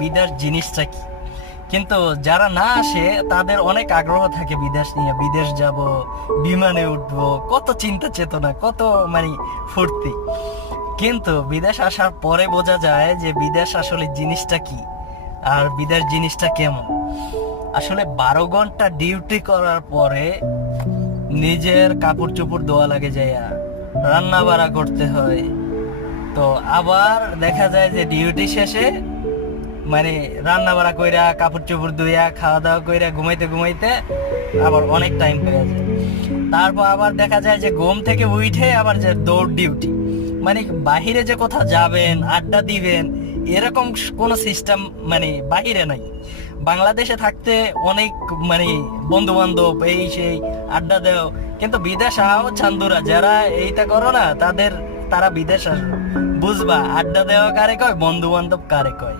বিদেশ জিনিসটা কি। কিন্তু যারা না আসে তাদের অনেক আগ্রহ থাকে বিদেশ নিয়ে, বিদেশ যাব, বিমানে উঠবো, কত চিন্তা চেতনা, কত মানে ফুর্তি। কিন্তু বিদেশ আসার পরে বোঝা যায় যে বিদেশ আসলে জিনিসটা কি আর বিদেশ জিনিসটা কেমন। আসলে 12 ঘন্টা ডিউটি করার পরে নিজের কাপড় চোপড় ধোয়া লাগে যাইয়া, রান্না বাড়া করতে হয়। তো আবার দেখা যায় যে ডিউটি শেষে মানে রান্না বাড়া কইরা কাপড় চোপড় ধুইয়া খাওয়া দাওয়া কইরা ঘুমাইতে ঘুমাইতে আবার অনেক টাইম হয়ে যায়। তারপর আবার দেখা যায় যে ঘুম থেকে উঠে আবার যে দৌড় ডিউটি। মানে বাহিরে যে কোথাও যাবেন, আড্ডা দিবেন, এরকম কোনো সিস্টেম মানে বাহিরে নাই। বাংলাদেশে থাকতে অনেক মানে বন্ধু বান্ধব এই সেই আড্ডা দেও, কিন্তু বিদেশ আও চান্দুরা যারা এইটা করো না, তারা বিদেশ আসো, বুঝবা আড্ডা দেওয়া কারে কয়, বন্ধু বান্ধব কারে কয়।